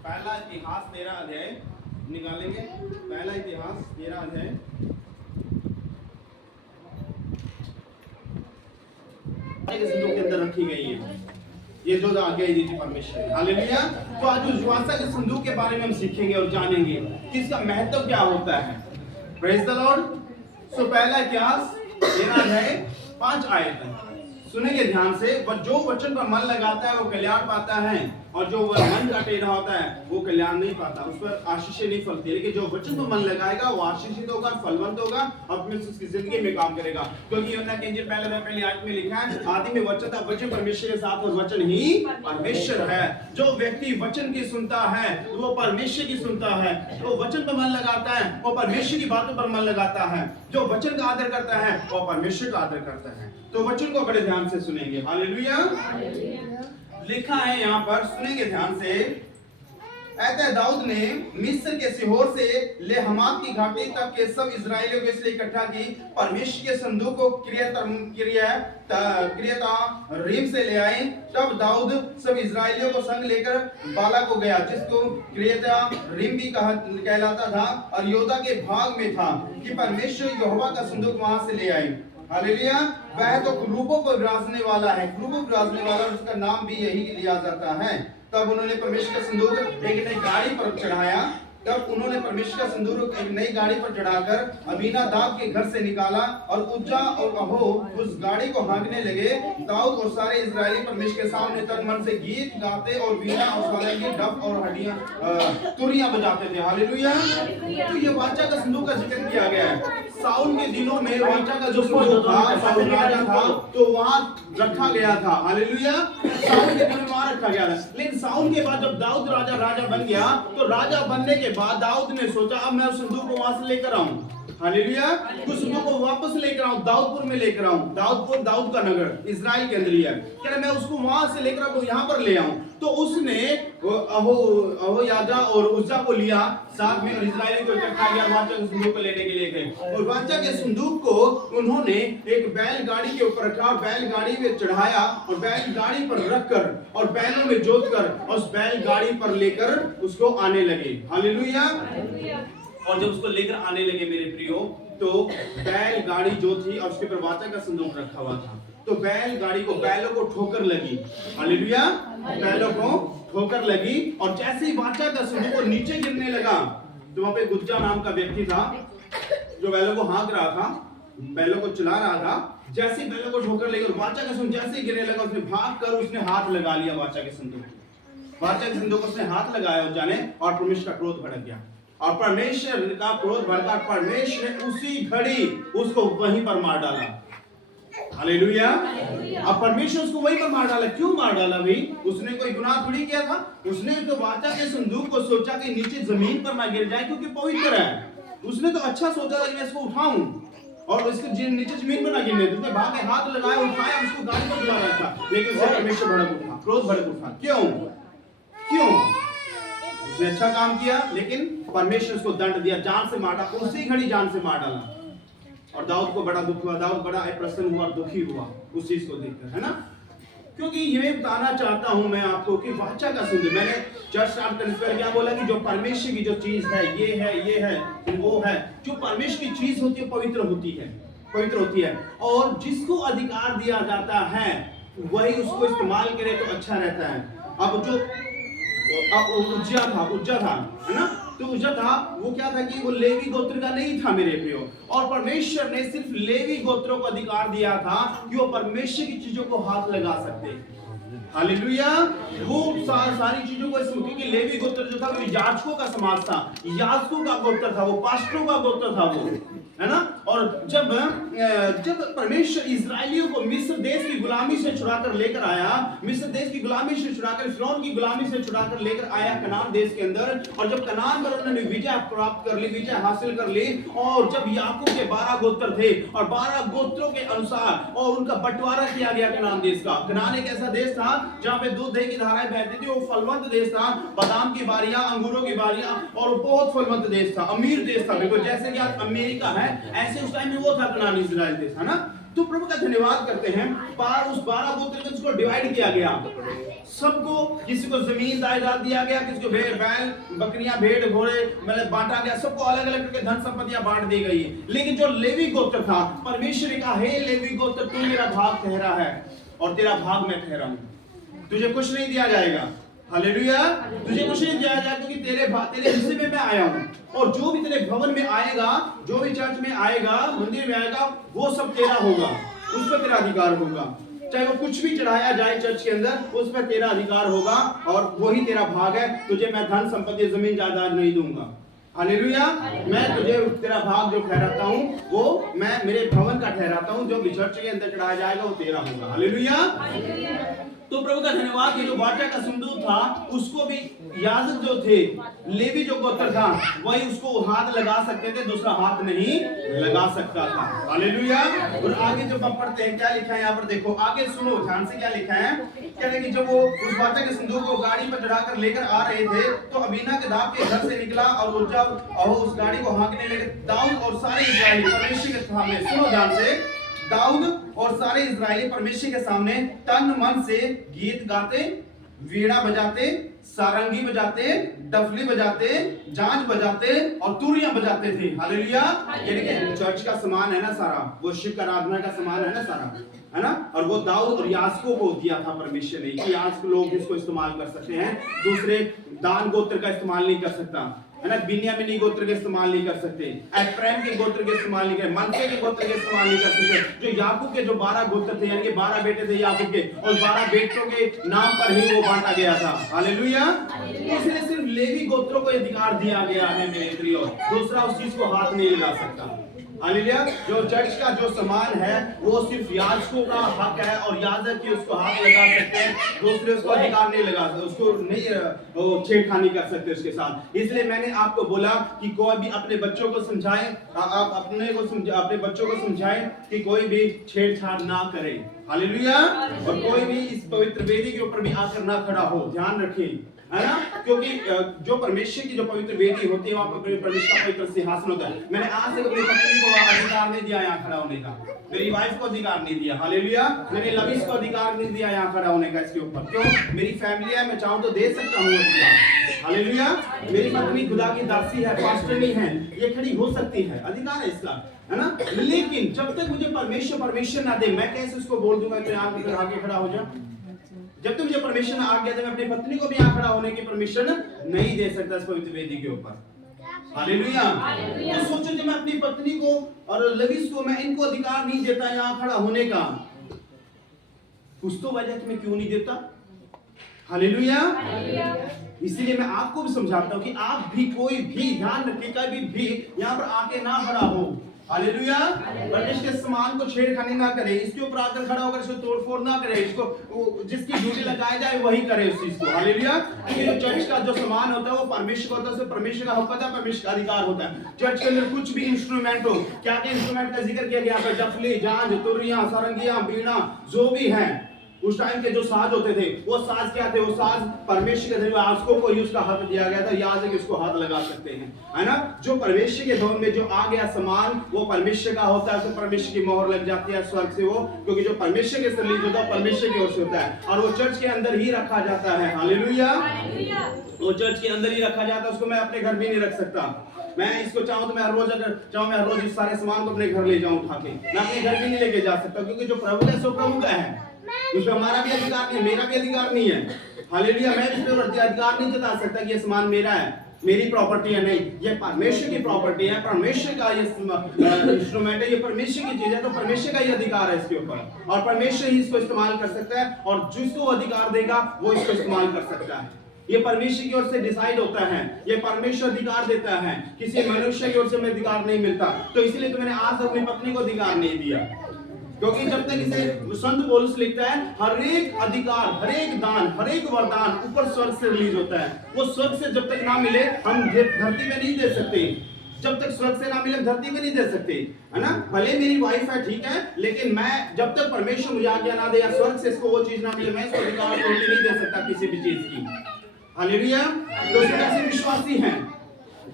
पहला इतिहास 13 अध्याय निकालेंगे। पहला इतिहास 13 अध्याय के अंदर रखी गई है। ये जो आज्ञा दी थी परमेश्वर। हालेलुया। तो आज उस ज्वासा के संदूक के बारे में हम सीखेंगे और जानेंगे कि इसका महत्व क्या होता है। Praise the Lord. सो पहला इतिहास 13 अध्याय 5 आयत सुनेंगे ध्यान से। जो वचन पर मन लगाता है वो कल्याण पाता है, और जो मन का टेढ़ा होता है वो कल्याण नहीं पाता, उस पर आशीषें नहीं फलती। लेकिन जो वचन पर मन लगाएगा वो आशीषित होगा, फलवंत होगा और अपनी उसकी जिंदगी में काम करेगा। क्योंकि यूहन्ना की इंजील पहली आयत में लिखा है, आदि में वचन था, वचन परमेश्वर के साथ और वचन ही परमेश्वर है। जो व्यक्ति वचन की सुनता है वो परमेश्वर की सुनता है। जो वचन पर मन लगाता है वो परमेश्वर की बातों पर मन लगाता है। जो वचन का आदर करता है वो परमेश्वर का आदर करता है। तो वचन को बड़े ध्यान से सुनेंगे। हालेलुया। लिखा है यहाँ पर, सुनेंगे ध्यान से। ऐते दाऊद ने मिस्र के सीहोर से ले हमात की घाटी तक के सब इजराइलियों के लिए इकट्ठा की। परमेश्वर के संदूक को रीम से ले आए। तब दाऊद सब इजराइलियों को संग लेकर बाला को गया, जिसको क्रियता रीम भी कहलाता था, और योदा के भाग में था कि परमेश्वर यहोवा का संदूक वहां से ले आए। हालेलुया। वह तो क्रूबों पर विराजने वाला है, क्रूबों पर विराजने वाला, और उसका नाम भी यही लिया जाता है। तब उन्होंने परमेश्वर का संदूक एक नई गाड़ी पर चढ़ाया। तब उन्होंने परमेश्वर का संदूक एक नई गाड़ी पर चढ़ाकर अबीनादाब के घर से निकाला, और उज्जा और अहो उस गाड़ी को हाँकने लगे। दाऊद और सारे इजरायली परमेश्वर के सामने तन मन से गीत गाते और वीणा और सारंगी, डफ और हड्डियां तुरियां बजाते थे। हालेलुया। तो ये वाचा का संदूक का जिक्र किया गया है। साउल के दिनों में वाचा का जो संदूक था, साउल राजा था, तो वहां रखा गया था। हालेलुया। साउल के दिनों में वहां रखा गया था। लेकिन साउल के बाद जब दाऊद राजा बन गया, तो राजा बनने के बाद दाऊद ने सोचा अब मैं उस संदूक को वहां से लेकर आऊं। हालेलुया। उस संदूक को वापस लेकर आऊं, दाऊदपुर में लेकर आऊं। दाऊदपुर दाऊद का नगर इजराइल के अंदर ही है। कह रहा मैं उसको वहां से लेकर अब यहाँ पर ले आऊं। तो उसने अहो याजा और उज्जा को लिया साथ में, और इजराइल को इकट्ठा किया, वाचा के संदूक को लेने के लिए गए। और वाचा के संदूक को उन्होंने एक बैलगाड़ी के ऊपर रखा, बैलगाड़ी में चढ़ाया, और बैलगाड़ी पर रखकर और बैलों में जोतकर और उस बैलगाड़ी पर लेकर उसको आने लगे। हालेलुया। और जब उसको लेकर आने लगे मेरे प्रियो, तो बैलगाड़ी जो थी और उसके ऊपर वाचा का संदूक रखा हुआ था, तो बैलगाड़ी को, बैलों को ठोकर लगी। हालेलुया। बैलों को ठोकर लगी, और जैसे ही वाचा का संदूक को नीचे गिरने लगा, तो वहां पे गुज्जा नाम का व्यक्ति था जो बैलों को हाँक रहा था, बैलों को चला रहा था। जैसे ही बैलों को ठोकर लगी और वाचा का संदूक जैसे ही गिरने लगा, उसने भाग कर उसने हाथ लगा लिया वाचा के संदूक। वाचा के संदूक उसने हाथ लगाया उस जाने, और परमेश्वर का क्रोध भड़क गया, और परमेश्वर का क्रोध भड़का। परमेश्वर ने उसी घड़ी उसको वहीं पर मार डाला। हालेलुया। अब परमेश्वर उसको वहीं पर मार डाला। क्यों मार डाला भाई? उसने कोई गुनाह थोड़ी किया था। उसने तो वाचा के संदूक को सोचा कि नीचे जमीन पर ना गिर जाए क्योंकि पवित्र है। उसने तो अच्छा सोचा था कि मैं इसको उठाऊं और इसके नीचे जमीन पर ना गिरने दे। उसने भाग के हाथ लगाया, उठाया, उसको गाड़ी पर चला रहा था, लेकिन उससे परमेश्वर भड़क उठा, क्रोध भड़क उठा। क्यों? उसने अच्छा काम किया, लेकिन परमेश्वर उसको दंड दिया, जान से मारा, उसी घड़ी जान से मार डाला। और दाऊद को बड़ा दुख हुआ, दाऊद बड़ा प्रसन्न हुआ और दुखी हुआ उस चीज को देखकर, है ना। क्योंकि ये बताना चाहता हूं मैं आपको कि वाचा का संदूक, मैंने चर्च स्टार्ट करने से पहले क्या बोला कि जो परमेश्वर की जो चीज है, ये है, वो है। जो परमेश्वर की चीज होती है पवित्र होती है, और जिसको अधिकार दिया जाता है वही उसको इस्तेमाल करे तो अच्छा रहता है। अब जो उज्जा था, है ना, तो उज्जा था, वो क्या था कि वो लेवी गोत्र का नहीं था मेरे प्रियो, और परमेश्वर ने सिर्फ लेवी गोत्रों को अधिकार दिया था कि वो परमेश्वर की चीजों को हाथ लगा सकते। हालेलुया। वो सारी चीजों को, क्योंकि लेवी गोत्र जो था वो याजकों का समाज था, याजकों का गोत्र था, वो पास्टरों का गोत्र था वो, है ना। और जब परमेश्वर इजराइलियों को मिस्र देश की गुलामी से छुड़ाकर लेकर आया, मिस्र देश की गुलामी से छुड़ाकर, फिरौन की गुलामी से छुड़ाकर लेकर आया कनान देश के अंदर, और जब कनान पर उन्होंने विजय प्राप्त कर ली, विजय हासिल कर ली, और जब याकूब के 12 गोत्र थे और 12 गोत्रों के अनुसार और उनका बंटवारा किया गया कनान देश का। कनान एक ऐसा देश था जहां पे दूध दही की धाराएं बहती थी, वो फलवंत देश था, बादाम की बारियां, अंगूरों की बारियां, और बहुत फलवंत देश था, अमीर देश था बिल्कुल, जैसे कि आज अमेरिका है, ऐसे उस टाइम में वो था कनान इजराइल देश, है ना। तो प्रभु का धन्यवाद करते हैं। उस 12 गोत्र में उसको डिवाइड किया गया, सबको, किसी को जमीन जायदाद दिया गया, किसी को भेड़ बैल बकरियां भेड़ घोड़े मतलब बांटा गया, सबको अलग अलग करके धन संपत्तियां बांट दी गई। लेकिन जो लेवी गोत्र था, परमेश्वर ने कहा, हे लेवी गोत्र, तू मेरा भाग ठहरा है और तेरा भाग मैं ठहरा हूं, तुझे कुछ नहीं दिया जाएगा। हालेलुया, तुझे कुछ नहीं दिया जाएगा क्योंकि तेरे हिस्से में मैं आया हूं। और जो भी तेरे भवन में आएगा, जो भी चर्च में आएगा, मंदिर में आएगा, वो सब तेरा होगा, उस पर तेरा अधिकार होगा। चाहे वो कुछ भी चढ़ाया जाए चर्च के अंदर, उस पर तेरा अधिकार होगा और वही तेरा भाग है। तुझे मैं धन संपत्ति जमीन जायदाद नहीं दूंगा। हालेलुया, मैं तुझे तेरा भाग जो ठहराता हूं, वो मैं मेरे भवन का ठहराता हूं, जो भी चर्च के अंदर चढ़ाया जाएगा वो तेरा होगा। हालेलुया। तो प्रभु का धन्यवाद, ये जो वाचा का सिंदूर था, उसको भी याजक जो थे, लेवी जो गोत्र था, वही उसको हाथ लगा सकते थे, दूसरा हाथ नहीं लगा सकता था। हालेलुया। और आगे जब हम पढ़ते हैं, क्या लिखा है यहाँ पर देखो, आगे सुनो ध्यान से, क्या लिखा है, कहते हैं कि जब वो उस वाचा के सिंदूर को गाड़ी पर चढ़ाकर लेकर आ रहे थे, तो अबीनादाब के घर से निकला और उस गाड़ी को हाँकने लगे। दाऊद और सारे इस्राएली परमेश्वर के सामने, सुनो ध्यान से, दाऊद और सारे इस्राएली परमेश्वर के सामने तन मन से गीत गाते, वीणा बजाते, सारंगी बजाते, डफली बजाते, झांझ बजाते और तुरियां बजाते थे। हालेलुया। यानी कि चर्च का सामान है ना सारा, वो शिव का आराधना का सामान है ना सारा, है ना। और वो दाऊद और याजकों को दिया था परमेश्वर ने कि याजक लोग इसको इस्तेमाल कर सकते हैं, दूसरे दान गोत्र का इस्तेमाल नहीं कर सकता, है ना। बिन्यामीनी गोत्र के इस्तेमाल नहीं कर सकते, एफ्राइम के गोत्र के इस्तेमाल नहीं कर, मनसे के गोत्र के इस्तेमाल नहीं कर सकते। जो याकूब के जो 12 गोत्र थे, यानी कि 12 बेटे थे याकूब के, और 12 बेटों के नाम पर ही वो बांटा गया था। हालेलुया। इसलिए सिर्फ लेवी गोत्रों को अधिकार दिया गया है मेरे प्रियो, दूसरा उस चीज को हाथ नहीं लगा सकता। हालेलुया। जो चर्च का जो सामान है वो सिर्फ याजकों का हक है और याजक ही उसको हाथ लगा सकते हैं, दूसरे उसको अधिकार नहीं लगा सकते, उसको नहीं छेड़खानी कर सकते उसके साथ। इसलिए मैंने आपको बोला कि कोई भी अपने बच्चों को समझाए, आप अपने बच्चों को समझाएं कि कोई भी छेड़छाड़ ना करे। हालेलुया। और कोई भी इस पवित्र वेदी के ऊपर भी आकर ना खड़ा हो, ध्यान रखें, है ना। क्योंकि जो परमेश्वर की जो पवित्र वेदी होती है, वहां पर परमेश्वर का पवित्र सिंहासन होता है। मैंने आज तक अपनी पत्नी को अधिकार नहीं दिया यहाँ खड़ा होने का, मेरी वाइफ को अधिकार नहीं दिया। हालेलुया। मैंने लविश को अधिकार नहीं दिया यहाँ खड़ा होने का इसके ऊपर। क्यों? मेरी फैमिली है, मैं चाहूँ तो दे सकता हूँ अधिकार। हालेलुया। मेरी पत्नी खुदा की दासी है, पास्टरनी है, ये खड़ी हो सकती है, अधिकार है इसका, है ना। लेकिन जब तक मुझे परमेश्वर ना दे, मैं कैसे उसको बोल दूंगा कि आगे खड़ा हो जा। जब तक मुझे परमिशन आ गया तो मैं अपनी पत्नी को भी यहाँ खड़ा होने की परमिशन नहीं दे सकता इस पवित्र वेदी के ऊपर। हालेलुया। तो सोचो, जब मैं अपनी पत्नी को और लविश को मैं इनको अधिकार नहीं देता यहाँ खड़ा होने का, कुछ तो वजह कि मैं क्यों नहीं देता। हालेलुया। इसीलिए मैं आपको भी समझाता हूँ कि आप भी कोई भी ध्यान रखिए, कभी भी यहाँ पर आके ना खड़ा हो। हालेलुया। परमेश्वर के सामान को छेड़खानी ना करे, इसके ऊपर आकर खड़ा होकर इसको तोड़फोड़ ना करे, इसको जिसकी ड्यूटी लगाई जाए वही करे उस चीज को। हालेलुया। क्योंकि जो चर्च का जो सामान होता है वो परमेश्वर का होता है, परमेश्वर का हक होता है, परमेश्वर का अधिकार होता है। चर्च के अंदर कुछ भी इंस्ट्रूमेंट हो, क्या क्या इंस्ट्रूमेंट का जिक्र किया गया है, डफली, झांझ, तुरियां, सारंगियां, बीड़ा, जो भी है उस टाइम के जो साज होते थे, वो साज क्या थे, वो साज परमेश्वर के याजकों को ही उसका हक दिया गया था, याजक इसको हाथ लगा सकते हैं, है ना। जो परमेश्वर के भवन में जो आ गया सामान वो परमेश्वर का होता है, तो परमेश्वर की मोहर लग जाती है स्वर्ग से वो, क्योंकि जो परमेश्वर के से रिलीज होता है परमेश्वर की ओर से होता है, और वो चर्च के अंदर ही रखा जाता है। हालेलुया। वो चर्च के अंदर ही रखा जाता है, उसको मैं अपने घर भी नहीं रख सकता। मैं इसको चाहूं तो मैं हर रोज, अगर चाहूं मैं हर रोज इस सारे सामान को अपने घर ले जाऊं उठा के, मैं अपने घर भी नहीं लेके जा सकता, क्योंकि जो प्रभु है सो प्रभु का है, उसमें हमारा भी अधिकार नहीं, मेरा भी अधिकार नहीं है। हालेलुया। मैं इस पर अधिकार नहीं जता सकता कि ये सामान मेरा है, मेरी प्रॉपर्टी है, नहीं, ये परमेश्वर की प्रॉपर्टी है, परमेश्वर का ये इंस्ट्रूमेंट है, ये परमेश्वर की चीज है, तो परमेश्वर का ही अधिकार है इसके ऊपर, और परमेश्वर ही इसको इस्तेमाल कर सकता है, और जिसको अधिकार देगा वो इसको इस्तेमाल कर सकता है। ये परमेश्वर की ओर से डिसाइड होता है, ये परमेश्वर अधिकार देता है, किसी मनुष्य की ओर से हमें अधिकार नहीं मिलता। तो इसलिए तो मैंने आज अपनी पत्नी को अधिकार नहीं दिया, क्योंकि जब तक इसे संत पौलुस लिखता है, हर एक अधिकार, हर एक दान, हर एक वरदान ऊपर स्वर्ग से रिलीज होता है। वो स्वर्ग से जब तक ना मिले हम धरती में नहीं दे सकते, जब तक स्वर्ग से ना मिले धरती में नहीं दे सकते, है ना। भले मेरी वाइफ है, ठीक है, लेकिन मैं जब तक परमेश्वर मुझे आज्ञा ना दे या स्वर्ग से इसको वो चीज ना मिले, मैं इसको अधिकार नहीं दे सकता किसी भी चीज की। हालेलुया। तो ऐसे विश्वासी हैं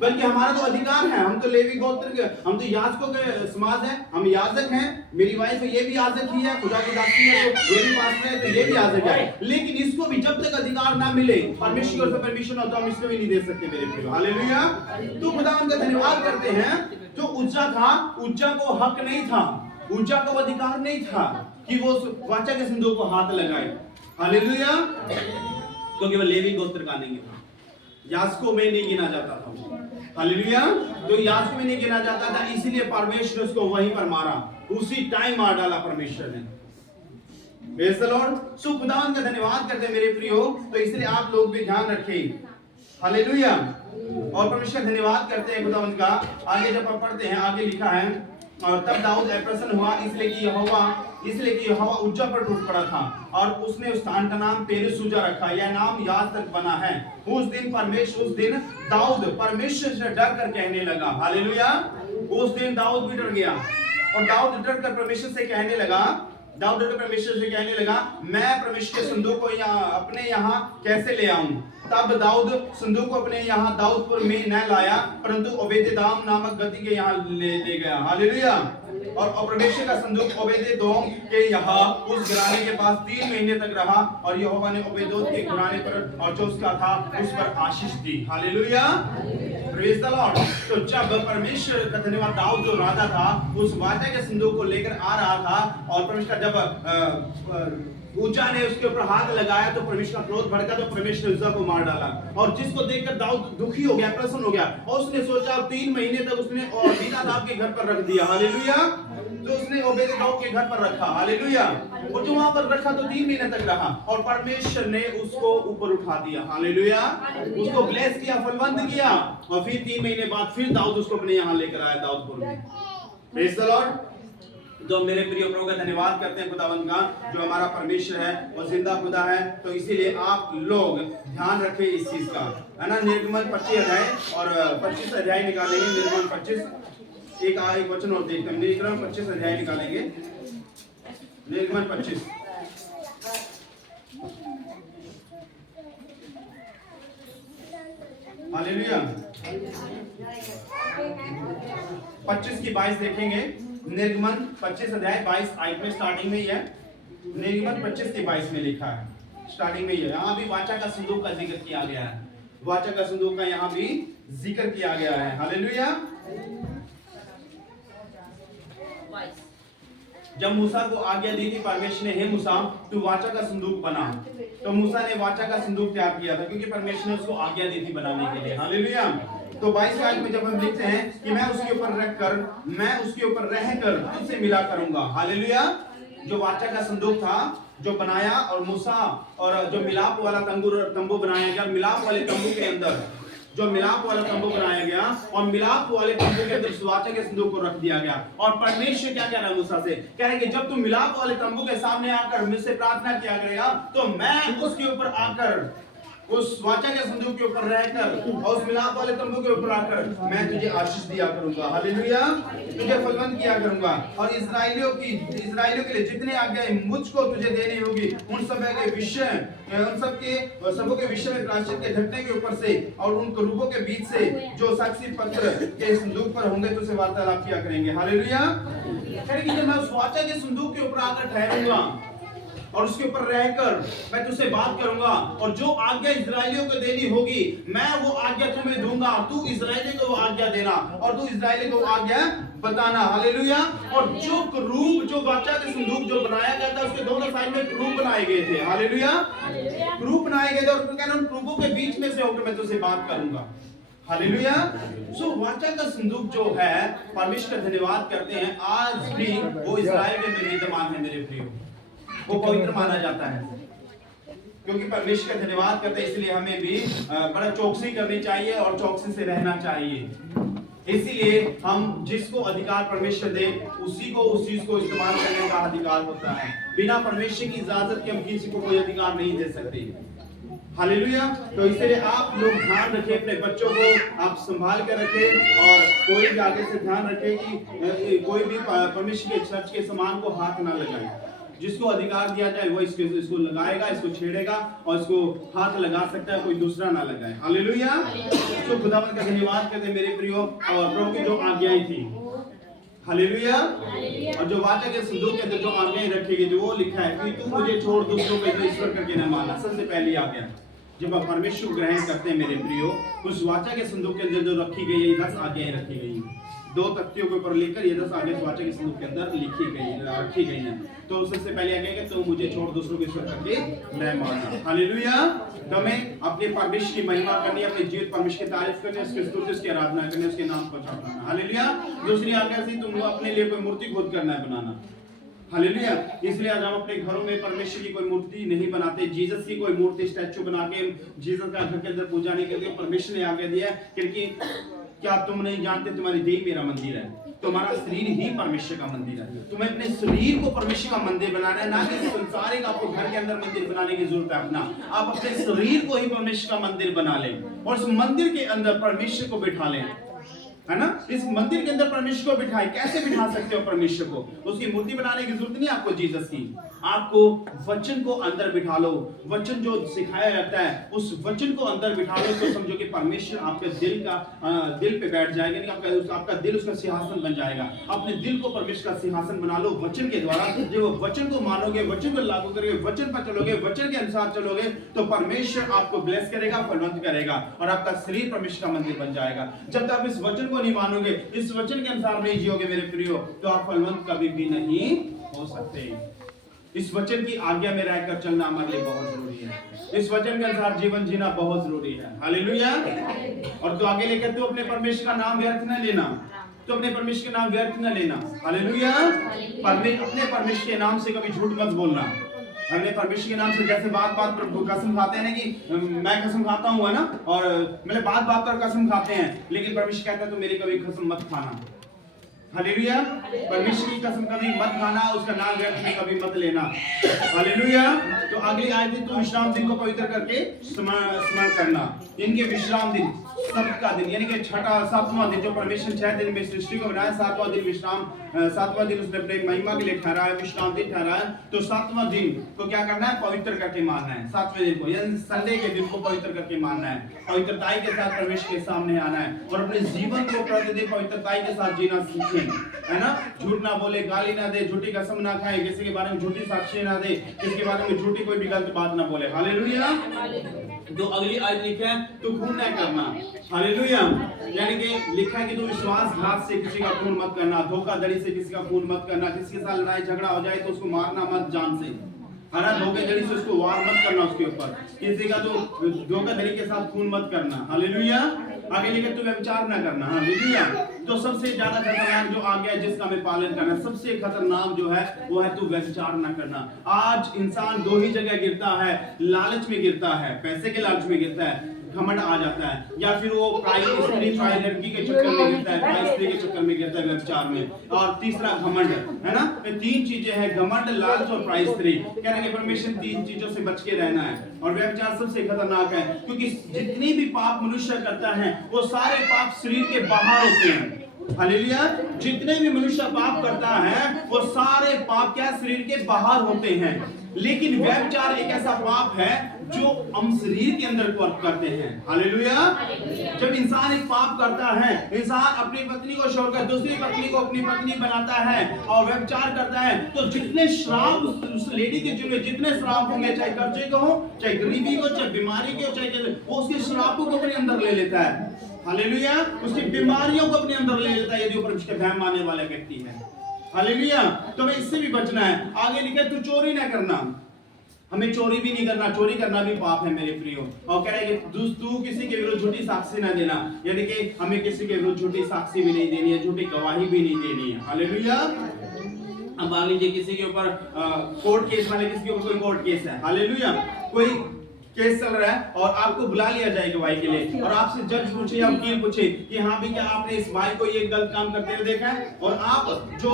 बल्कि हमारा तो अधिकार है, हम तो लेवी गोत्र के, हम तो याजकों के समाज है, हम याजक हैं। मेरी वाइफ ये भी याजक ही है, खुदा की दासी है, तो ये भी पास्टर है, तो ये भी याजक है। लेकिन इसको भी जब तक अधिकार ना मिले, परमेश्वर से परमिशन हो, तो हम इसको भी नहीं दे सकते मेरे प्रियो। हालेलुया। तो खुदा उनका धन्यवाद करते हैं। जो उज्जा था, उज्जा को हक नहीं था, उज्जा को अधिकार नहीं था कि वो वाचा के संदूक को हाथ लगाए। हालेलुया। क्योंकि वो लेवी गोत्र का नहीं था, याजकों में नहीं गिना जाता था। हालेलुया। तो याजकों में नहीं गिना जाता था, इसीलिए परमेश्वर उसको वहीं पर मारा, उसी टाइम मार डाला परमेश्वर ने। Praise the Lord. सो खुदावन का धन्यवाद करते हैं मेरे प्रियो। तो इसलिए आप लोग भी ध्यान रखें। हालेलुया। और परमेश्वर धन्यवाद करते हैं खुदावन का। आगे जब आप पढ़ते हैं, आगे लिखा है, और तब दाऊद प्रसन्न हुआ इसलिए कि यहोवा उज्जा पर टूट पड़ा था, और उसने उस स्थान का नाम पेरेसूजा रखा। यह नाम याद तक बना है। उस दिन दाऊद परमेश्वर से डर कर कहने लगा। हालेलुया। उस दिन दाऊद भी डर गया, और दाऊद डर कर परमेश्वर से कहने लगा, मैं परमेश्वर के संदूक को अपने यहाँ कैसे ले आऊं। तब दाऊद संदूक को अपने यहाँ दाऊदपुर में न लाया, परंतु ओबेदेदोम नामक गति के यहाँ ले गया। हालेलुया। और परमेश्वर का संदूक ओबेदेदोम के यहाँ उस घराने के पास 3 महीने तक रहा, और यहोवा ने ओबेदेदोम के घराने पर और जो उसका था उस पर आशीष दी। हालेलुया। Praise the Lord. तो जब परमेश्वर का धन्यवाद, दाऊद जो राजा था, उस वाचा के संदूक को लेकर आ रहा था, और परमेश्वर जब उज्जा ने उसके ऊपर हाथ लगाया, तो परमेश्वर का क्रोध भड़का, तो परमेश्वर ने उज्जा को मार डाला। और जिसको देखकर दाऊद दुखी हो गया, प्रसन्न हो गया, और उसने सोचा 3 महीने तक उसने अबीनादाब के घर पर रख दिया। हालेलुया। तो उसने ओबेदेदोम के घर पर रखा। हालेलुया। और जो वहां पर रखा तो 3 महीने तक रहा, और परमेश्वर ने उसको ऊपर उठा दिया। हालेलुया। उसको ब्लेस किया, फलवंत किया, और फिर 3 महीने बाद फिर दाऊद उसको अपने यहाँ लेकर आया, दाऊदपुर में। Praise the Lord. जो मेरे प्रिय प्रभु का धन्यवाद करते हैं खुदावंद का, जो हमारा परमेश्वर है वो जिंदा खुदा है। तो इसीलिए आप लोग ध्यान रखें इस चीज का, है ना। निर्गमन 25 अध्याय और 25 अध्याय निकालेंगे। निर्गमन 25 एक वचन और देखते हैं। निर्गमन 25 अध्याय निकालेंगे। निर्गमन 25 हालेलुया। 25 की 22 देखेंगे। निर्गमन 25 अध्याय 22 आयत में स्टार्टिंग में ही है। निर्गमन 25 के 22 में लिखा है, स्टार्टिंग में ही है। यहाँ भी वाचा का संदूक का जिक्र किया गया है, वाचा का संदूक का यहाँ भी जिक्र किया गया है। हालेलुया। जब मूसा को आज्ञा दी थी परमेश्वर ने, हे मूसा तू वाचा का संदूक बना, तो मूसा ने वाचा का संदूक तैयार किया था, क्योंकि परमेश्वर ने उसको आज्ञा दी थी बनाने के लिए। हालेलुया। तो 22 आयत में जब हम लिखते हैं कि मैं उसके ऊपर रहकर तुझसे मिला करूंगा। हालेलुया। जो वाचा का संदूक था, जो बनाया, और मूसा और जो मिलाप वाला तंबू बनाया गया, मिलाप वाले तंबू के अंदर जो मिलाप वाला तंबू बनाया गया, और मिलाप वाले तंबू के अंदर वाचा के संदूक को रख दिया गया। और परमेश्वर क्या कह रहा है मूसा से, कह रहे हैं कि जब तुम मिलाप वाले तंबू के सामने आकर मुझसे प्रार्थना किया करेगा, तो मैं उसके ऊपर आकर, उस वाचा के संदूक के ऊपर रहकर, और उस मिलाप वाले तंबू के ऊपर आकर मैं तुझे आशीष दिया करूंगा। हालेलुया। तुझे फलवंत किया करूंगा, और इस्राएलियों के लिए जितने आज्ञाएं मुझको तुझे देनी होगी, उन सबों के विषय में प्रायश्चित के ढकने के ऊपर से और उन करूबों के बीच से जो साक्षी पत्र के संदूक पर होंगे तुझसे वार्तालाप किया करेंगे। हालेलुया। जब मैं उस वाचा के संदूक के ऊपर आकर ठहरूंगा और उसके ऊपर रहकर मैं तुझसे बात करूंगा, और जो आज्ञा इस्राएलियों को देनी होगी मैं वो आज्ञा तुम्हें दूंगा, तू इस्राएली को वो आज्ञा देना, और तू इस्राएली को आज्ञा बताना। हालेलुया। और जो करूब, जो वाचा के संदूक जो बनाया गया था, उसके दोनों साइड में करूब बनाए गए थे। हालेलुया। करूब बनाए गए थे, और कहना उन करूबों के बीच में से होकर मैं तुझसे बात करूंगा। हालेलुया। सो वाचा का संदूक जो है, परमेश्वर का धन्यवाद करते हैं, आज भी वो इस्राएल के अंदर विद्यमान है मेरे प्रियो, वो पवित्र माना जाता है, क्योंकि परमेश्वर का धन्यवाद करते हैं। इसलिए हमें भी बड़ा चौकसी करनी चाहिए और चौकसी से रहना चाहिए। इसीलिए हम जिसको अधिकार परमेश्वर दे, उसी को उस चीज को इस्तेमाल करने का अधिकार होता है। बिना परमेश्वर की इजाजत के हम किसी को कोई अधिकार नहीं दे सकते। हालेलुया। तो इसलिए आप लोग ध्यान रखें, अपने बच्चों को आप संभाल कर रखें, और कोई भी आगे से ध्यान रखें कि कोई भी परमेश्वर के चर्च के सामान को हाथ ना लगाए। जिसको अधिकार दिया जाए वो इसको लगाएगा, इसको छेड़ेगा और इसको हाथ लगा सकता है, कोई दूसरा ना लगाए। हालेलुया। तो खुदावंद का धन्यवाद करते मेरे प्रियो। और प्रभु की जो आज्ञाएं थी, हालेलुया, और जो वाचा के संदूक के अंदर जो आज्ञाएं रखी गई, जो वो लिखा है कि तू मुझे छोड़ दूसरों को ईश्वर करके न मानना। सबसे पहली आज्ञा जब आप परमेश्वर ग्रहण करते हैं मेरे प्रियो, उस वाचा के संदूक के अंदर जो रखी गई है 10 आज्ञाएं रखी गई हैं, 2 तख्तियों के ऊपर लेकर ये 10 आज्ञाएं वाचा के संदूक के अंदर रखी गई हैं। तो सबसे पहले आज्ञा है कि तू मुझे छोड़ दूसरों को ईश्वर करके न मानना। हालेलुया। तो हमें अपने परमेश्वर की महिमा करनी, अपने जीवित परमेश्वर की तारीफ करनी, उसकी स्तुति, उसकी आराधना करनी, उसके नाम को चढ़ाना। हालेलुया। दूसरी आज्ञा थी तुम अपने लिए कोई मूर्ति खुद करना है, बनाना। हालेलुया। इसलिए आज हम अपने घरों में परमेश्वर की कोई मूर्ति नहीं बनाते, जीसस की कोई मूर्ति स्टैचू बना के जीसस का घर के अंदर पूजा नहीं करते। परमेश्वर ने आज्ञा दिया क्योंकि क्या तुम नहीं जानते तुम्हारी देह मेरा मंदिर है, तुम्हारा शरीर ही परमेश्वर का मंदिर है। तुम्हें अपने शरीर को परमेश्वर का मंदिर बनाना है, ना कि संसारिक आपको घर के अंदर मंदिर बनाने की जरूरत है। अपना आप अपने शरीर को ही परमेश्वर का मंदिर बना लें और उस मंदिर के अंदर परमेश्वर को बिठा लें, है ना। इस मंदिर के अंदर परमेश्वर को बिठाएं। कैसे बिठा सकते हो परमेश्वर को? उसकी मूर्ति बनाने की जरूरत नहीं आपको जीसस की, आपको वचन को अंदर बिठा लो। वचन जो सिखाया जाता है उस वचन को अंदर बिठा लो, तो समझो कि परमेश्वर आपके दिल पे बैठ जाएगा, नहीं आपका दिल उसका सिंहासन बन जाएगा। अपने दिल को परमेश्वर का सिंहासन बना लो वचन के द्वारा। जब वचन को मानोगे, वचन को लागू करोगे, वचन पर चलोगे, वचन के अनुसार चलोगे, तो परमेश्वर आपको ब्लेस करेगा, फलवंत करेगा और आपका शरीर परमेश्वर का मंदिर बन जाएगा। जब तक इस वचन को नहीं मानोगे, इस वचन के अनुसार नहीं जियोगे मेरे प्रियो, तो आप फलवंत कभी भी नहीं हो सकते। इस वचन की आज्ञा में रहकर चलना हमारे लिए बहुत जरूरी है। इस वचन के अनुसार जीवन जीना बहुत जरूरी है। हालेलुया। और तो आगे लेकर तू अपने परमेश्वर का नाम व्यर्थ न लेना, तो अपने परमेश्वर का नाम व्यर्थ न लेना। हालेलुया। अपने परमेश्वर के नाम से कभी झूठ मत बोलना। हमने परमेश्वर के नाम से जैसे बात पर कसम खाते हैं ना कि मैं कसम खाता हूँ, है ना, और मतलब बात पर कसम खाते हैं, लेकिन परमेश्वर कहता है तो मेरी कभी कसम मत खाना। हालेलुया। परमेश्वर की कसम कभी मत खाना, उसका नाम व्यर्थ में कभी मत लेना। हालेलुया। तो अगली आयत है, तो विश्राम दिन को पवित्र करके स्मरण करना। इनके विश्राम दिन, सब्त का दिन, यानी कि छठा 7वां दिन, जो परमेश्वर 6 दिन में सृष्टि को बनाया, 7वां दिन विश्राम, 7वां दिन उसने अपने महिमा के लिए ठहराया, विश्राम दिन ठहराया। तो 7वां दिन को क्या करना है? पवित्र करके मानना है। 7वें दिन को यानी संडे के दिन को पवित्र करके मानना है। पवित्रताई के साथ परमेश्वर के सामने आना है और अपने जीवन को प्रतिदिन पवित्रताई के साथ जीना सीखें, है ना। झूठ ना बोले, गाली ना दे, झूठी कसम ना खाए, किसी के बारे में झूठी साक्षी ना दे, किसी के बारे में झूठी कोई भी गलत बात ना बोले। हालेलुया। तो अगली आयत लिखा है, तो खून न करना। हालेलुया। यानी कि लिखा है कि तू विश्वासघात से किसी का खून मत करना, धोखाधड़ी से किसी का खून मत करना, किसी के साथ लड़ाई झगड़ा हो जाए तो उसको मारना मत जान से, है ना। धोखाधड़ी से उसको वार मत करना उसके ऊपर, किसी का तो धोखाधड़ी के साथ खून मत करना। हालेलुया। आगे लेकर तू व्यभिचार न करना। हालेलुया। तो सबसे ज्यादा खतरनाक जो आ गया है जिसका हमें पालन करना, सबसे खतरनाक जो है वो है तू व्यभिचार न करना। आज इंसान 2 ही जगह गिरता है, लालच में गिरता है, पैसे के लालच में गिरता है, घमंड आ जाता है, या फिर वो प्राइज लड़की के चक्कर में गिरता है, प्राइज स्त्री के चक्कर में गिरता है व्यभिचार में। और तीसरा घमंड, है ना। 3 चीजें हैं, घमंड, लालच और प्राइज स्त्री। कहने के परमेश्वर 3 चीजों से बच के रहना है। और व्यभिचार सबसे खतरनाक है, क्योंकि जितनी भी पाप मनुष्य करता है वो सारे पाप शरीर के बाहर होते हैं। हालेलुया। जितने भी मनुष्य पाप करता है वो सारे पाप क्या शरीर के बाहर होते हैं, लेकिन व्यभिचार एक ऐसा पाप है जो हम शरीर के अंदर वर्क करते हैं। हालेलुया। जब इंसान एक पाप करता है, इंसान अपनी पत्नी को छोड़कर दूसरी पत्नी को अपनी पत्नी बनाता है और व्यभिचार करता है, तो जितने श्राप उस लेडी के जीवन में जितने श्राप होंगे, चाहे कर्जे को हो, चाहे गरीबी को, चाहे बीमारी के हो, चाहे वो उसके श्रापों को अपने अंदर ले लेता है। हालेलुया। उसकी बीमारियों को अपने अंदर ले लेता है यदि ऊपर उसके भय मानने वाला व्यक्ति है। हालेलुया। तो हमें इससे भी बचना है। आगे लिखा तू चोरी न करना। हमें चोरी भी नहीं करना, चोरी करना भी पाप है मेरे प्रियो। और कह रहे हैं कि तू किसी के विरुद्ध झूठी साक्षी न देना, यानी कि हमें किसी के विरुद्ध झूठी साक्षी भी नहीं देनी है, झूठी गवाही भी नहीं देनी है। हालेलुया। अब मान लीजिए किसी के ऊपर कोर्ट केस, वाले किसी के ऊपर कोई कोर्ट केस है, हालेलुया, कोई केस चल रहा है और आपको बुला लिया जाए गवाही के लिए, और आपसे जज पूछे या वकील पूछे कि हाँ भी क्या आपने इस भाई को ये गलत काम करते हुए देखा है, और आप जो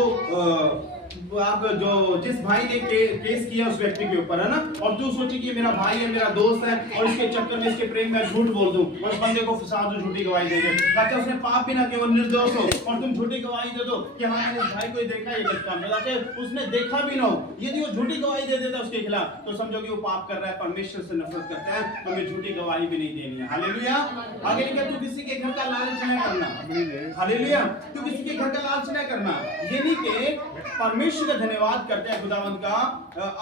आप जो जिस भाई ने केस किया उस व्यक्ति के ऊपर, है ना, और तू सोची कि मेरा भाई है, मेरा दोस्त है, और इसके चक्कर में, इसके प्रेम में झूठ बोल दूं, उस बंदे को फंसा दूं, झूठी गवाही दे दे, ताकि उसने पाप भी ना किया, वो निर्दोष हो, और तुम झूठी गवाही दे दो कि हाँ मैंने इस भाई को देखा ये गलत काम, ताकि उसने देखा भी ना हो, यदि वो झूठी गवाही दे देता उसके खिलाफ, तो समझो कि वो पाप कर रहा है, परमेश्वर से नफरत करता है, तो हमें झूठी गवाही भी नहीं देनी है। हालेलुया। आगे लिखा, तू किसी के घर का लालच नहीं करना। हालेलुया। तू किसी के घर का लालच नहीं करना, ये नहीं कि परमेश्वर का धन्यवाद करते हैं खुदावंद का,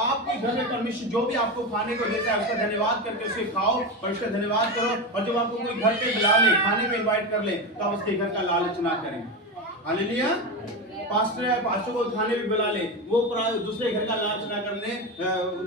आपके घर में परमेश्वर जो भी आपको खाने को देता है उसका धन्यवाद करके उसे खाओ और उसका धन्यवाद करो, और जब आपको कोई घर पे बुला ले, खाने पे इनवाइट कर ले, तो आप उसके घर का लालच ना करें। हालेलुया। पास्टर को खाने भी बुला ले, वो दूसरे घर का लालच ना कर ले।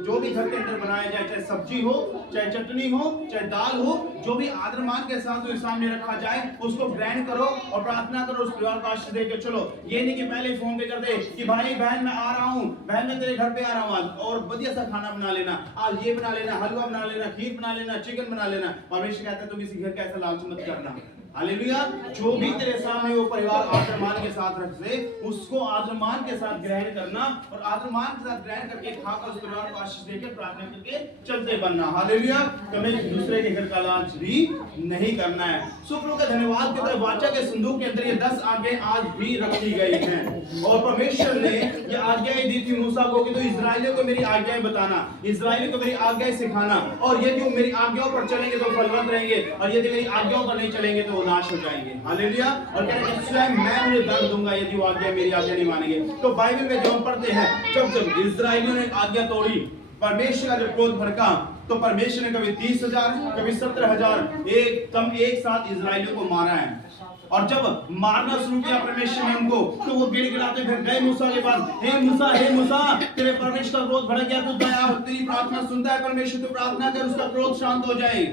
जो भी घर के अंदर बनाया जाए, चाहे सब्जी हो, चाहे चटनी हो, चाहे दाल हो, जो भी आदर मान के साथ उसके सामने रखा जाए, उसको ग्रहण करो और प्रार्थना करो, उस परिवार को आशीष दे के चलो। ये नहीं कि पहले फोन पे कर दे कि भाई बहन मैं आ रहा हूँ, बहन मैं तेरे घर पे आ रहा हूँ आज, और बढ़िया सा खाना बना लेना, आज ये बना लेना, हलवा बना लेना, खीर बना लेना, चिकन बना लेना। परमेश्वर कहता है तो किसी घर का ऐसा लालच मत करना। हालेलुया। जो भी तेरे सामने वो परिवार आदर मान के साथ रख से, उसको आदर मान के साथ ग्रहण करना, और आदर मान के साथ ग्रहण करके खाकर उस परिवार को आशीष देकर प्रार्थना करके चलते बनना। हालेलुया। हमें दूसरे के घर का लालच भी नहीं करना है। सो प्रभु का धन्यवाद करते हैं, वाचा के संदूक के अंदर ये 10 आज्ञाएं आज भी रखी गई हैं, और परमेश्वर ने ये आज्ञाएं दी थी मूसा को कि तो इस्राएलियों को मेरी आज्ञाएं बताना, इस्राएलियों को मेरी आज्ञाएं सिखाना, और यदि वो मेरी आज्ञाओं पर चलेंगे तो फलवंत रहेंगे, और यदि मेरी आज्ञाओं पर नहीं चलेंगे तो नाश हो जाएंगे। हालेलुया। और कह रहे हैं स्वयं मैं उन्हें दंड दूंगा यदि वो आज्ञा मेरी आज्ञा नहीं मानेंगे। तो बाइबल में जो हम पढ़ते हैं, जब इस्राएलियों ने आज्ञा तोड़ी, परमेश्वर का जब क्रोध भड़का, तो परमेश्वर ने कभी 30,000 कभी 17,000 एक साथ इस्राएलियों को मारा है। और जब मारना शुरू किया परमेश्वर ने उनको, तो वो गिड़गिड़ाते फिर गए मूसा के पास, हे मूसा तेरे परमेश्वर का क्रोध भड़क गया, तू दया तेरी प्रार्थना सुनता है परमेश्वर, तू प्रार्थना कर उसका क्रोध शांत हो जाए,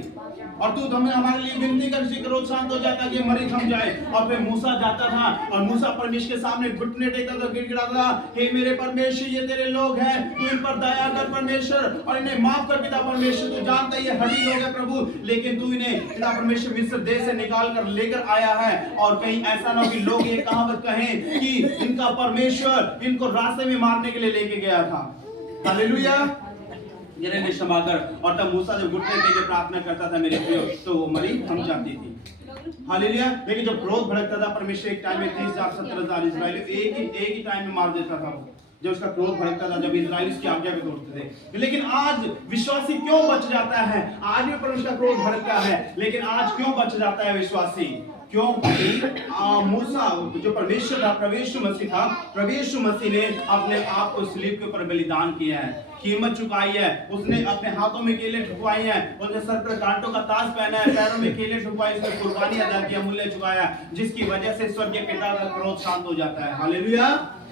और तू हमें हमारे लिए विनती कर उसका क्रोध शांत हो जाए ताकि मरी थम जाए। और फिर मूसा जाता था और मूसा परमेश्वर के सामने घुटने टेकता था, गिड़गिड़ाता था, हे मेरे परमेश्वर ये तेरे लोग हैं, तू इन पर दया कर परमेश्वर, और इन्हें माफ कर पिता परमेश्वर, तू जानता है ये हठी लोग हैं प्रभु, लेकिन तू इन्हें पिता परमेश्वर मिस्र देश से निकाल कर लेकर आया है, और कहीं ऐसा ना हो कि लोग ये कहावत कहें कि इनका परमेश्वर इनको रास्ते में मारने के लिए लेके गया था। हालेलुया। ने क्षमा कर। और तब मूसा जब घुटने टेके प्रार्थना करता था मेरे प्रियो, तो वो मरी थम जाती थी। हालेलुया। लेकिन जब क्रोध भड़कता था परमेश्वर एक टाइम में 30,000 17,000 इस्राएली एक ही टाइम में मार देता था, जब उसका क्रोध भड़कता था, जब इस्राएली उसकी आज्ञा को तोड़ते थे। लेकिन आज विश्वासी क्यों बच जाता है? आज भी परमेश्वर का क्रोध भड़कता है, लेकिन आज क्यों बच जाता है विश्वासी? क्योंकि मूसा जो परमेश्वर था, प्रभु मसीह था, प्रभु मसीह ने अपने आप को सलीब के ऊपर बलिदान किया है, कीमत चुकाई है, उसने अपने हाथों में केले ठुकवाई हैं, उसने सर पर कांटों का ताज पहना है, पैरों में केले ठुकवाई, उसने कुर्बानी अदा किया, मूल्य चुकाया, जिसकी वजह से स्वर्गीय पिता का क्रोध शांत हो जाता है। हालेलुया।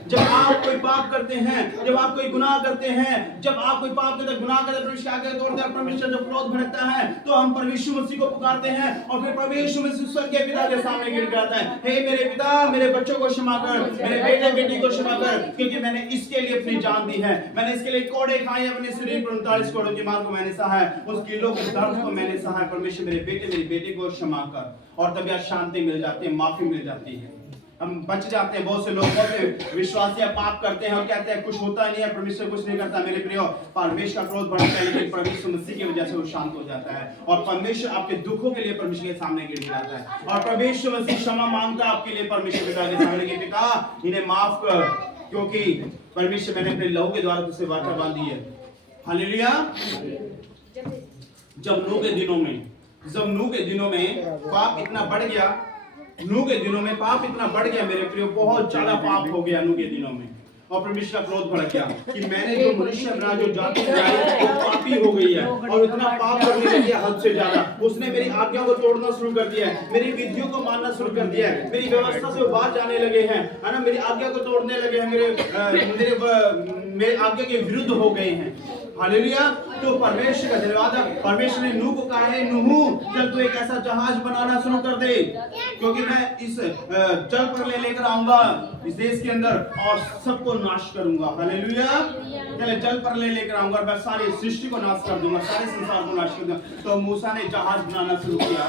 जब आप कोई पाप करते हैं, जब आप कोई गुनाह करते हैं, जब आप कोई पाप करते गुनाह करते परमेश्वर आगे तोड़ते हैं, परमेश्वर जब क्रोध भड़कता है तो हम परमेश्वर मसीह को पुकारते हैं, और फिर परमेश्वर मसीह स्वर्गीय पिता के सामने गिड़गिड़ाता है, हे मेरे पिता मेरे बच्चों को क्षमा कर, मेरे बेटे बेटी को क्षमा कर, क्योंकि मैंने इसके लिए अपनी जान दी है, मैंने इसके लिए कोड़े खाए, अपने शरीर पर 39 कोड़ों की मार को मैंने सहा है, उस किलो के दर्द को मैंने सहा है। परमेश्वर मेरे बेटे को क्षमा कर, और तब यह शांति मिल जाती है, माफी मिल जाती है, हम बच जाते हैं। बहुत से लोग बहुत से विश्वासी पाप करते हैं और कहते हैं कुछ होता नहीं है, परमेश्वर कुछ नहीं करता। मेरे प्रियो, परमेश्वर का क्रोध बढ़ता है, लेकिन परमेश्वर मसीह की वजह से वो शांत हो जाता है, और परमेश्वर आपके दुखों के लिए परमेश्वर के सामने गिड़गिड़ाता है, और परमेश्वर मसीह क्षमा मांगता है आपके लिए परमेश्वर पिता के सामने कि पिता इन्हें माफ कर, क्योंकि परमेश्वर मैंने अपने लहू के द्वारा तुझसे वाचा बांधी है। हालेलुया। जब नूह के दिनों में पाप इतना बढ़ गया, नूह के दिनों में पाप इतना बढ़ गया मेरे प्रियो, बहुत ज्यादा पाप हो गया नूह के दिनों में, और परमेश्वर का क्रोध भड़क गया कि मैंने जो मनुष्य बना, जो जाति बनाई, वो पापी हो गई है, और इतना पाप करने लगी है हद से ज्यादा। उसने मेरी आज्ञा को तोड़ना शुरू कर दिया है, मेरी विधियों को मानना शुरू कर दिया है, मेरी व्यवस्था से बाहर जाने लगे हैं, है ना, मेरी आज्ञा को तोड़ने लगे हैं, मेरे आज्ञा के विरुद्ध हो गए हैं। हालेलुया। तो परमेश्वर का धन्यवाद। परमेश्वर ने नूह को कहा है, नूह चल तू एक ऐसा जहाज बनाना शुरू कर दे, क्योंकि मैं इस जल पर लेकर आऊंगा इस देश के अंदर और सबको नाश करूंगा। हालेलुया। चले जल पर लेकर आऊंगा, मैं सारी सृष्टि को नाश कर दूंगा, सारे संसार को नाश कर दूंगा। तो मूसा ने जहाज बनाना शुरू किया,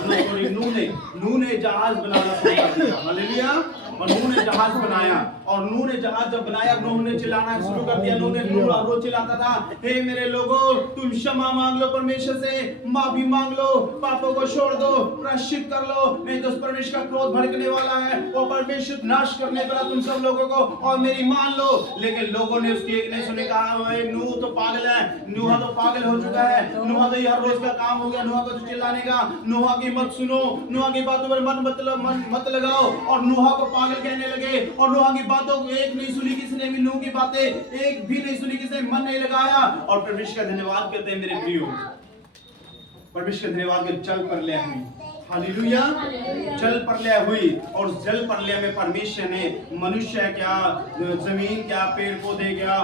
नूह ने जहाज बनाना शुरू कर दिया। हालेलुया। और नूह ने जहाज बनाया, और नूह ने जहाज जब बनाया, नूह ने चिल्लाना शुरू कर दिया। नूह रोज चिल्लाता था, हे मेरे लोगों, तुम क्षमा मांग लो परमेश्वर से, माफी मांग लो, पापों को छोड़ दो, प्रायश्चित कर लो, नहीं तो परमेश्वर का क्रोध भड़कने वाला है, वो परमेश्वर नाश करने वाला तुम सब लोगों को, और मेरी मान लो। लेकिन लोगों ने उसकी एक नहीं सुनी, कहा नूह तो पागल है, नूह तो पागल हो चुका है, नूह तो हर रोज का काम हो गया, नूह को तो चिल्लाने का, नूह की मत सुनो, नूह की बातों पर मन मत लगाओ, और नूह को पागल कहने लगे। और नूह की बातों को एक नहीं सुनी किसी ने भी, नूह की बातें एक भी नहीं सुनी किसी ने, मन नहीं लगाया। और परमेश्वर का धन्यवाद करते हैं मेरे प्रियो, परमेश्वर का धन्यवाद के जल प्रलय हुई। हालेलुया। जल प्रलय हुई, और जल प्रलय में परमेश्वर ने मनुष्य क्या, जमीन क्या, पेड़ पौधे क्या,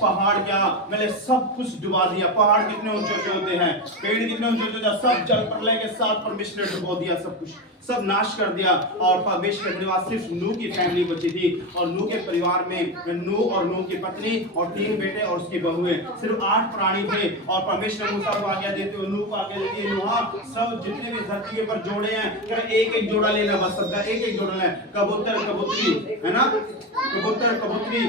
पहाड़ क्या, मैंने सब कुछ डुबा दिया। पहाड़ कितने ऊंचे ऊंचे होते हैं, पेड़ कितने ऊंचे ऊंचे होते हैं, सब जल प्रलय के साथ परमेश्वर ने डुबो दिया, सब कुछ सब नाश कर दिया। और परमेश्वर का धन्यवाद, सिर्फ नूह की फैमिली बची थी, और नूह के परिवार में नूह और नूह की पत्नी और 3 बेटे और उसकी बहुएं, सिर्फ 8 प्राणी थे। और परमेश्वर ने मूसा को आज्ञा देते हुए नूह को आज्ञा देती है, नूह सब जितने भी धरती के ऊपर जोड़े हैं, एक एक जोड़ा लेना, बस सबका एक एक जोड़ा लेना। कबूतर कबूतरी है ना, कबूतर कबूतरी,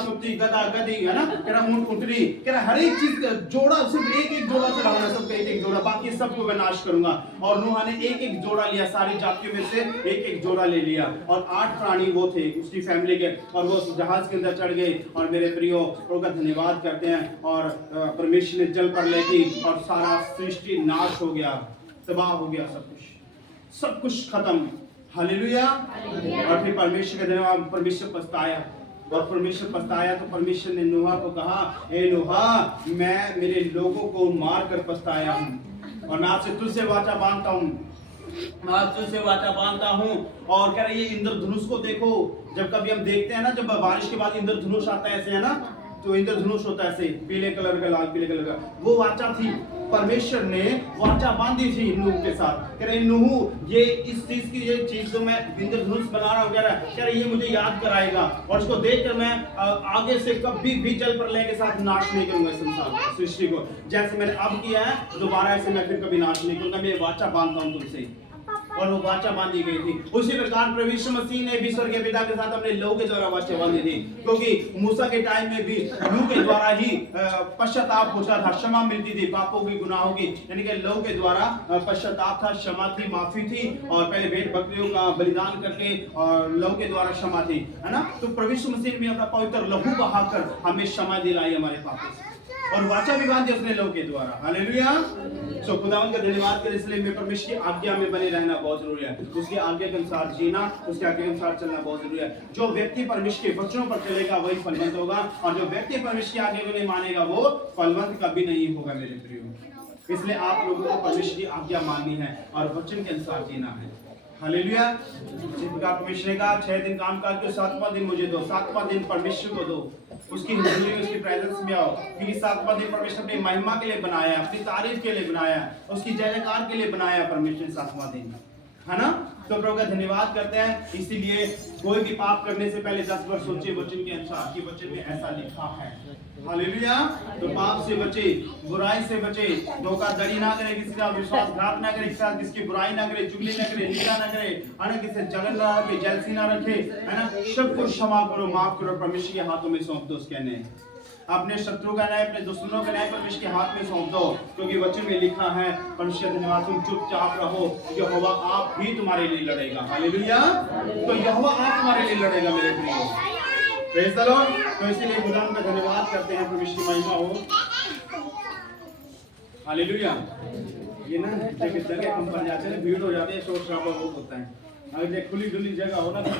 कुत्ती गधा गधी है ना, कह ऊंट ऊंटनी, कह हर एक चीज का जोड़ा, सिर्फ एक एक जोड़ा चढ़ाना, सबका एक एक जोड़ा, बाकी सबको मैं नाश करूंगा। और नूह ने एक एक जोड़ा लिया, सारी जातियों में से एक एक जोड़ा ले लिया, और 8 प्राणी वो थे उसकी फैमिली के, और वो जहाज के अंदर चढ़ गए। और मेरे प्रियो उनका धन्यवाद करते हैं। और परमेश्वर ने जल प्रलय की, और सारा सृष्टि नाश हो गया, तबाह हो गया, सब कुछ खत्म। हालेलुया। और फिर परमेश्वर का धन्यवाद, परमेश्वर पछताया, और परमेश्वर पछताया तो परमेश्वर ने नूह को कहा, हे नूह, मैं मेरे लोगों को मार कर पछताया हूँ, और मैं आज से तुझसे वाचा बांधता हूँ, मैं आज तुझसे वाचा बांधता हूँ। और कह रही है इंद्रधनुष को देखो, जब कभी हम देखते हैं ना, जब बारिश के बाद इंद्रधनुष आता है ऐसे, है ना, तो इंद्रधनुष होता है ऐसे पीले कलर का, लाल पीले कलर का, वो वाचा थी, परमेश्वर ने वाचा बांधी थी नूह के साथ। कह रहे नूह, ये इस चीज की, ये चीज जो मैं इंद्रधनुष बना रहा हूँ, कह रहे ये मुझे याद कराएगा, और इसको देखकर मैं आगे से कभी भी जल प्रलय के साथ नाश नहीं करूंगा संसार सृष्टि को, जैसे मैंने अब किया है, दोबारा ऐसे मैं फिर कभी नाश नहीं करूंगा, मैं वाचा बांधता हूँ तुमसे। और वो वाचा बांधी गई थी। उसी प्रकार प्रभु यीशु मसीह ने भी स्वर्गीय पिता के साथ अपने लोगों के द्वारा वाचा बांधी थी, क्योंकि मूसा के टाइम में भी नूह के द्वारा ही पश्चाताप होता था, क्षमा मिलती थी पापों की, गुनाहों की, यानी कि लोगों के द्वारा पश्चाताप था, क्षमा थी, माफी थी, और पहले भेड़ बकरियों का बलिदान करके और लोगों के द्वारा क्षमा थी, है ना। तो प्रभु यीशु मसीह ने अपना पवित्र लहू बहाकर हमें क्षमा दिलाई हमारे पापों से, और वाचा भी बांधी उसने लोगों के द्वारा। हालेलुया। सो खुदावंद का धन्यवाद करें, इसलिए में परमेश्वर की आज्ञा में बने रहना बहुत जरूरी है, उसकी आज्ञा के अनुसार जीना, उसके आज्ञा के अनुसार चलना बहुत जरूरी है। जो व्यक्ति परमेश्वर के वचनों पर चलेगा वही फलवंत होगा, और जो व्यक्ति परमेश्वर की आज्ञा को नहीं मानेगा वो फलवंत कभी नहीं होगा मेरे प्रियो। इसलिए आप लोगों को परमेश्वर की आज्ञा माननी है और वचन के अनुसार जीना है। हालेलुया। परमेश्वर ने कहा 6 दिन काम काज करो, 7वां दिन मुझे दो, 7वां दिन परमेश्वर को दो, उसकी हुजूरी में, उसकी प्रेजेंस में आओ, क्योंकि 7वां दिन परमेश्वर अपनी महिमा के लिए बनाया, अपनी तारीफ के लिए बनाया, उसकी जय जयकार के लिए बनाया परमेश्वर ने 7वां दिन, है ना। तो प्रभु का धन्यवाद करते हैं। इसीलिए कोई भी पाप करने से पहले 10 बार सोचे वचन के अनुसार कि वचन में ऐसा लिखा है। हालेलुया। तो पाप से बचे, बुराई से बचे, धोखाधड़ी ना करे, किसी का विश्वासघात ना करे, किसकी बुराई ना करे, चुगली ना करे, निंदा ना करे, है ना, किसी जलन ना रखे, जेलसी ना रखे, है ना, सब कुछ क्षमा करो, माफ करो, परमेश्वर के हाथों में सौंप दो। उसके न्याय, अपने शत्रु का न्याय, अपने दुश्मनों का न्याय परमेश्वर के हाथ में सौंप दो, क्योंकि वचन में लिखा है, परमेश्वर धन्यवाद, तुम चुपचाप रहो, यहोवा आप भी तुम्हारे लिए लड़ेगा। हालेलुया। तो यहोवा आप तुम्हारे लिए लड़ेगा मेरे प्रियो, प्रेज़ द लॉर्ड। तो इसीलिए खुदावंद का धन्यवाद करते हैं, परमेश्वर की महिमा हो। हालेलुया। ये ना जगह कम पड़ जाते हैं, भीड़ हो जाती है, शोर शराबा बहुत होता है, अगर खुली खुली जगह हो ना तो